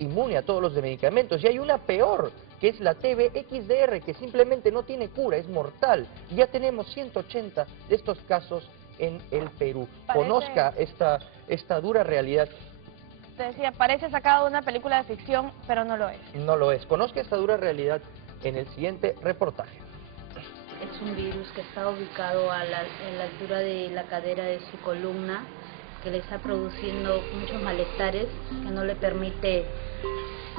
inmune a todos los medicamentos. Y hay una peor, que es la TB-XDR, que simplemente no tiene cura, es mortal. Y ya tenemos 180 de estos casos en el Perú. Conozca esta dura realidad. Te decía, parece sacado de una película de ficción, pero no lo es. No lo es. Conozca esta dura realidad en el siguiente reportaje. Es un virus que está ubicado en la altura de la cadera de su columna, que le está produciendo muchos malestares, que no le permite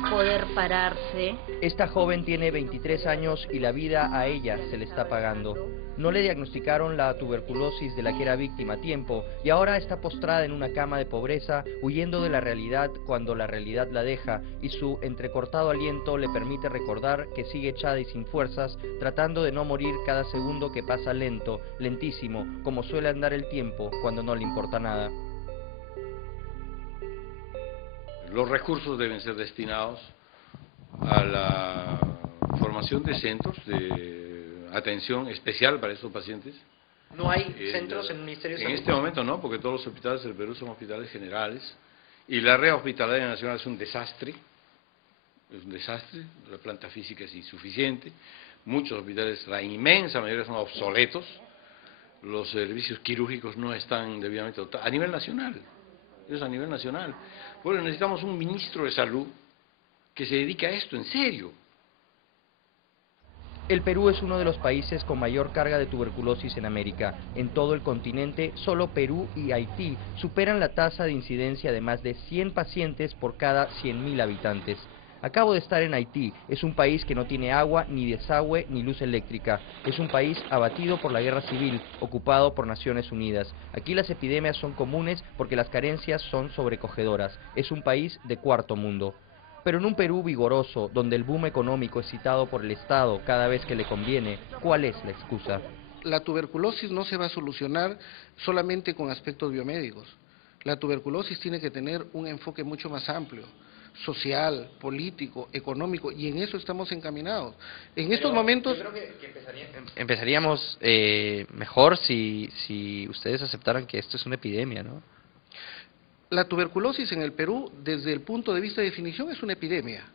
poder pararse. Esta joven tiene 23 años y la vida a ella se le está pagando. No le diagnosticaron la tuberculosis de la que era víctima a tiempo y ahora está postrada en una cama de pobreza, huyendo de la realidad cuando la realidad la deja, y su entrecortado aliento le permite recordar que sigue echada y sin fuerzas, tratando de no morir cada segundo que pasa lento, lentísimo, como suele andar el tiempo cuando no le importa nada. Los recursos deben ser destinados a la formación de centros de atención especial para estos pacientes. ¿No hay centros en el Ministerio de Salud? En este momento no, porque todos los hospitales del Perú son hospitales generales y la red hospitalaria nacional es un desastre, la planta física es insuficiente, muchos hospitales, la inmensa mayoría son obsoletos, los servicios quirúrgicos no están debidamente dotados, a nivel nacional. Eso es a nivel nacional. Bueno, necesitamos un ministro de salud que se dedique a esto, en serio. El Perú es uno de los países con mayor carga de tuberculosis en América. En todo el continente, solo Perú y Haití superan la tasa de incidencia de más de 100 pacientes por cada 100.000 habitantes. Acabo de estar en Haití. Es un país que no tiene agua, ni desagüe, ni luz eléctrica. Es un país abatido por la guerra civil, ocupado por Naciones Unidas. Aquí las epidemias son comunes porque las carencias son sobrecogedoras. Es un país de cuarto mundo. Pero en un Perú vigoroso, donde el boom económico es citado por el Estado cada vez que le conviene, ¿cuál es la excusa? La tuberculosis no se va a solucionar solamente con aspectos biomédicos. La tuberculosis tiene que tener un enfoque mucho más amplio, social, político, económico, y en eso estamos encaminados. En estos momentos... Yo creo que empezaríamos mejor si ustedes aceptaran que esto es una epidemia, ¿no? La tuberculosis en el Perú, desde el punto de vista de definición, es una epidemia.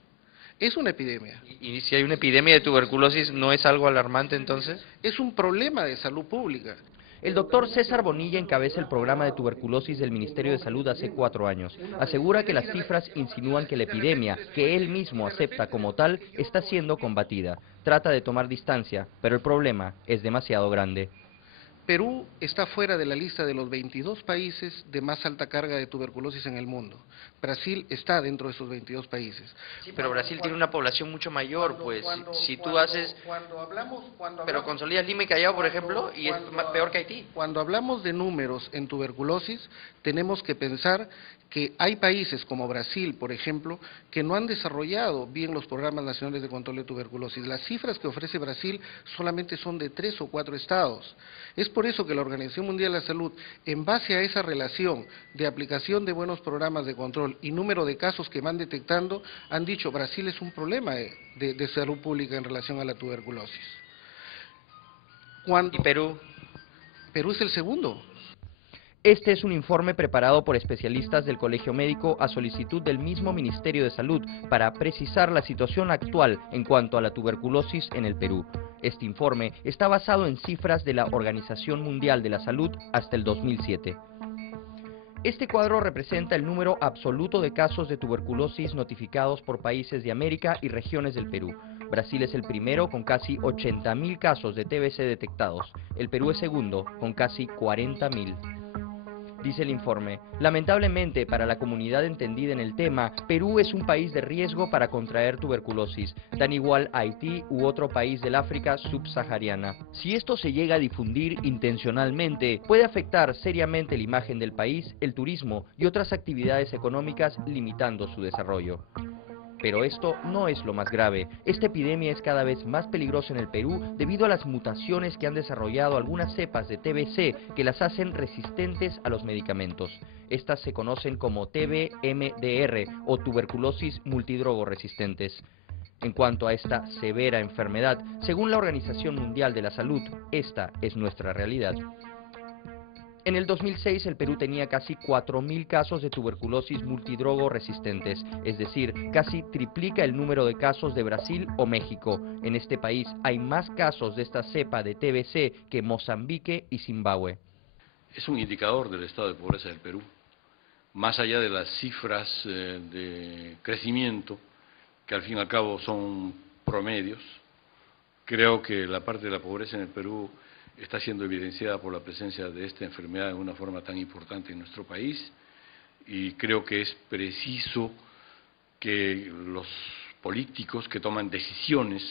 Es una epidemia. ¿Y si hay una epidemia de tuberculosis, no es algo alarmante entonces? Es un problema de salud pública. El doctor César Bonilla encabeza el programa de tuberculosis del Ministerio de Salud hace 4 años. Asegura que las cifras insinúan que la epidemia, que él mismo acepta como tal, está siendo combatida. Trata de tomar distancia, pero el problema es demasiado grande. Perú está fuera de la lista de los 22 países de más alta carga de tuberculosis en el mundo. Brasil está dentro de esos 22 países. Sí, pero Brasil tiene una población mucho mayor, pues si tú haces... Pero consolidas Lima y Callao, por ejemplo, y es peor que Haití. Cuando hablamos de números en tuberculosis, tenemos que pensar que hay países como Brasil, por ejemplo, que no han desarrollado bien los programas nacionales de control de tuberculosis. Las cifras que ofrece Brasil solamente son de 3 o 4 estados. Es por eso que la Organización Mundial de la Salud, en base a esa relación de aplicación de buenos programas de control y número de casos que van detectando, han dicho Brasil es un problema de salud pública en relación a la tuberculosis. ¿Y Perú? Perú es el segundo. Este es un informe preparado por especialistas del Colegio Médico a solicitud del mismo Ministerio de Salud para precisar la situación actual en cuanto a la tuberculosis en el Perú. Este informe está basado en cifras de la Organización Mundial de la Salud hasta el 2007. Este cuadro representa el número absoluto de casos de tuberculosis notificados por países de América y regiones del Perú. Brasil es el primero con casi 80.000 casos de TBC detectados. El Perú es segundo con casi 40.000. Dice el informe, lamentablemente para la comunidad entendida en el tema, Perú es un país de riesgo para contraer tuberculosis, tan igual a Haití u otro país del África subsahariana. Si esto se llega a difundir intencionalmente, puede afectar seriamente la imagen del país, el turismo y otras actividades económicas, limitando su desarrollo. Pero esto no es lo más grave. Esta epidemia es cada vez más peligrosa en el Perú debido a las mutaciones que han desarrollado algunas cepas de TBC que las hacen resistentes a los medicamentos. Estas se conocen como TB-MDR o tuberculosis multidrogoresistentes. En cuanto a esta severa enfermedad, según la Organización Mundial de la Salud, esta es nuestra realidad. En el 2006 el Perú tenía casi 4.000 casos de tuberculosis multidrogo resistentes, es decir, casi triplica el número de casos de Brasil o México. En este país hay más casos de esta cepa de TBC que Mozambique y Zimbabue. Es un indicador del estado de pobreza del Perú. Más allá de las cifras de crecimiento, que al fin y al cabo son promedios, creo que la parte de la pobreza en el Perú está siendo evidenciada por la presencia de esta enfermedad de una forma tan importante en nuestro país, y creo que es preciso que los políticos que toman decisiones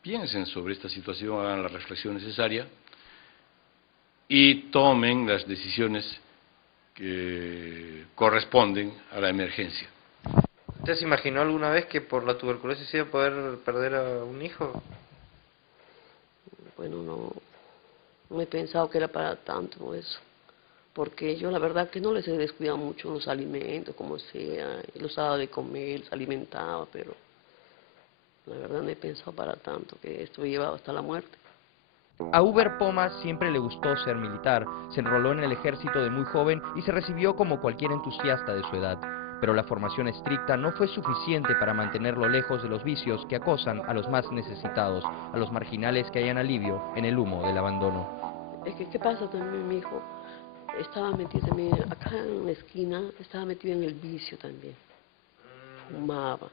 piensen sobre esta situación, hagan la reflexión necesaria y tomen las decisiones que corresponden a la emergencia. ¿Usted se imaginó alguna vez que por la tuberculosis iba a poder perder a un hijo? Bueno, no he pensado que era para tanto eso, porque yo la verdad que no les he descuidado mucho los alimentos, como sea, y los daba de comer, los alimentaba, pero la verdad no he pensado para tanto, que esto me llevaba hasta la muerte. A Uber Poma siempre le gustó ser militar, se enroló en el ejército de muy joven y se recibió como cualquier entusiasta de su edad. Pero la formación estricta no fue suficiente para mantenerlo lejos de los vicios que acosan a los más necesitados, a los marginales que hallan alivio en el humo del abandono. Es que, ¿qué pasa también, mi hijo? Estaba metido también acá en la esquina, estaba metido en el vicio también. Fumaba.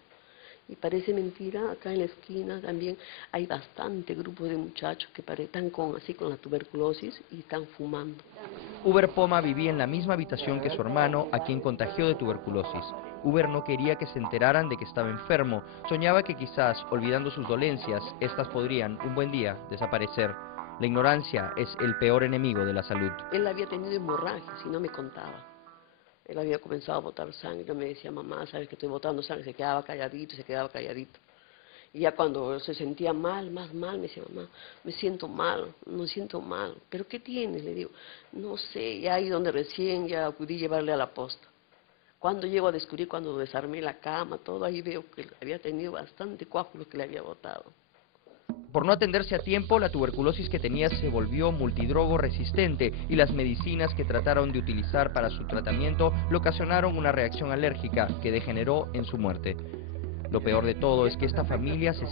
Y parece mentira, acá en la esquina también hay bastante grupo de muchachos que están así con la tuberculosis y están fumando. Uber Poma vivía en la misma habitación que su hermano, a quien contagió de tuberculosis. Uber no quería que se enteraran de que estaba enfermo, soñaba que quizás, olvidando sus dolencias, estas podrían, un buen día, desaparecer. La ignorancia es el peor enemigo de la salud. Él había tenido hemorragias y no me contaba. Él había comenzado a botar sangre, yo me decía, mamá, ¿sabes que estoy botando sangre? Se quedaba calladito, se quedaba calladito. Y ya cuando se sentía mal, más mal, me decía, mamá, me siento mal. ¿Pero qué tienes? Le digo, no sé, ya ahí donde recién ya acudí a llevarle a la posta. Cuando llego a descubrir, cuando desarmé la cama, todo, ahí veo que había tenido bastante coágulos que le había botado. Por no atenderse a tiempo, la tuberculosis que tenía se volvió multidrogo resistente y las medicinas que trataron de utilizar para su tratamiento le ocasionaron una reacción alérgica que degeneró en su muerte. Lo peor de todo es que esta familia se